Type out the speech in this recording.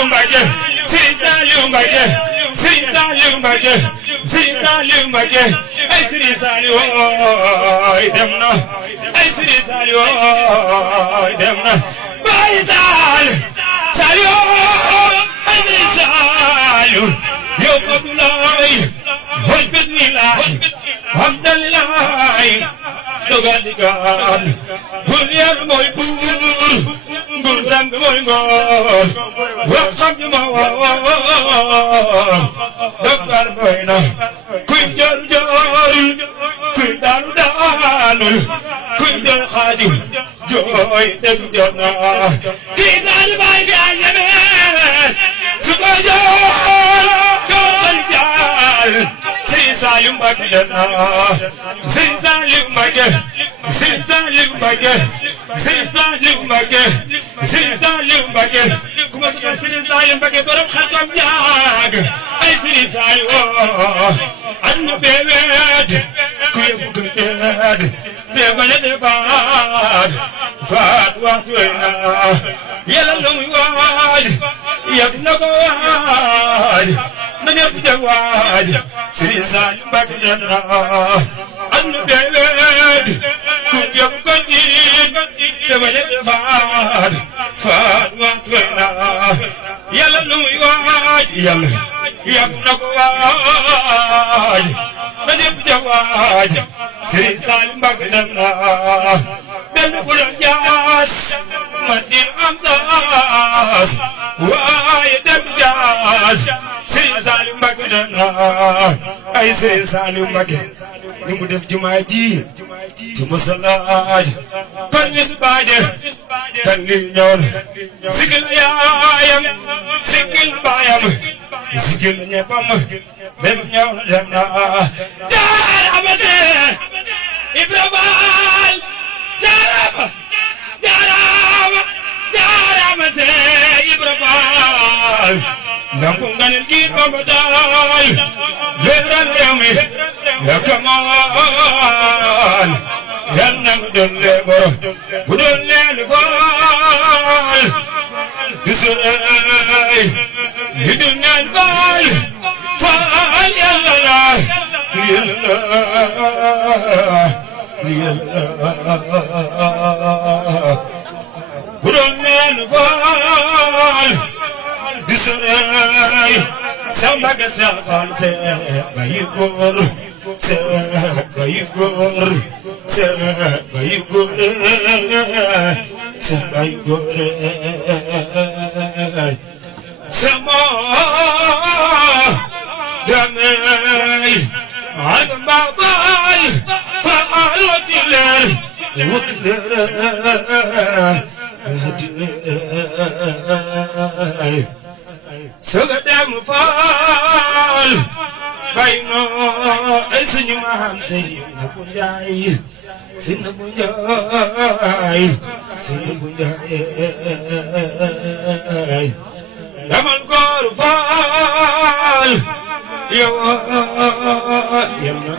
Saliou Mbacké Serigne Saliou Mbacké Serigne Saliou Mbacké Serigne Saliou Mbacké ay Serigne Saliou dem na ay Serigne Saliou dem na Baye Saliou ay Serigne Saliou yow Abdoulaye hoj bismillah alhamdulillah dogal di gaan bul yar mooy buur nguur sang mooy ngoor wax xam ñu ma dogal mooy na kuy jooru joorul kuy daanu daanul kuy jooy xaaju jooy dëgg jot na kii daal baay gaal ñeme su ko joor dogal jaal Serigne Saliou Mbacké dem na Serigne Saliou Mbacké Serigne Saliou Mbacké Serigne Saliou Mbacké Serigne Saliou Mbacké ku ma soxla Serigne Saliou Mbacké borom xel kom jaag ay Serigne Saliou aduna bee weet ku yëbu ko deed bee bañ a defaat faat waxtu wey na yàlla lu muy waaj yàgg na ko waaj na ñëpp jag waaj Serigne Saliou Mbacké dem na aduna bee weet ku yëbu ko deed bee bañ a defaat faat waxtu wey na yàlla lu muy waaj yàlla yàgg na ko waaj na ñëpp jag waaj Serigne Saliou Mbacké dem na benn bu doon jaas masin am saas waaye dem jaas Serigne Saliou Mbacké dem na ay Serigne Saliou Mbacké ni mu def jumaa ji ci masalaaj kon bis baaje kan li ñoon sikil yaayam sikil baayam sikil ñeppam dem ñëw dem na jaarama se Ibrahima jaarama se Ibrahima nangu nga ne kii Bamba daal leeral réew mi ya kamal yal na nga doon lee boro bu doon lee li faal du sorey li du neen faal faal yàlla la yàlla bu doon lee li faal du sorey Samba ga saafaan see bayi góor see bayi góor see bayi góor see bayi góor sama damay al babal fa al diler soga dem faal bay no ay suñu maam Seydi Nabou Ndiaye Seydi Nabou Ndiaye Seydi Nabou Ndiaye damal góor faal yow yam na